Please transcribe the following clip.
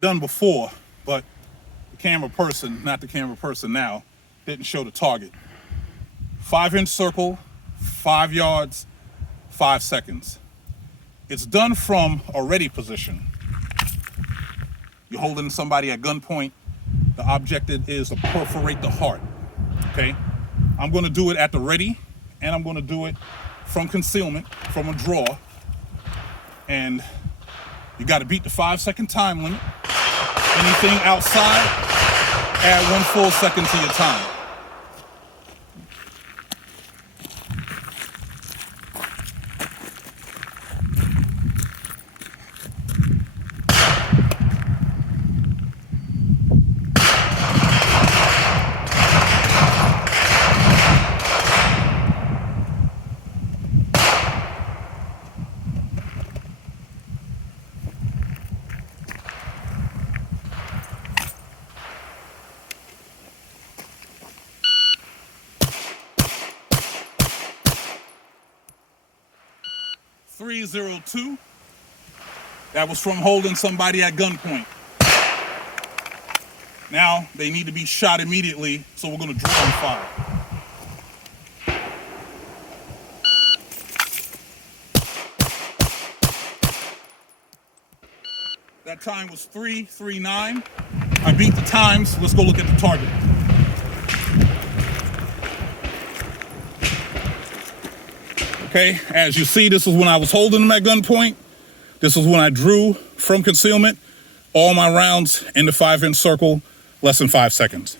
done before, but the camera person, not the camera person now, didn't show the target. 5-inch circle, 5 yards, 5 seconds. It's done from a ready position. You're holding somebody at gunpoint. The objective is to perforate the heart, okay? I'm gonna do it at the ready, and I'm gonna do it from concealment, from a draw. And you gotta beat the 5-second time limit. Anything outside, add 1 full second to your time. .302. That was from holding somebody at gunpoint. Now they need to be shot immediately, so we're going to draw and fire. That time was 3:39. I beat the times. Let's go look at the target. Okay, as you see, this is when I was holding them at gunpoint. This is when I drew from concealment. All my rounds in the 5-inch circle, less than 5 seconds.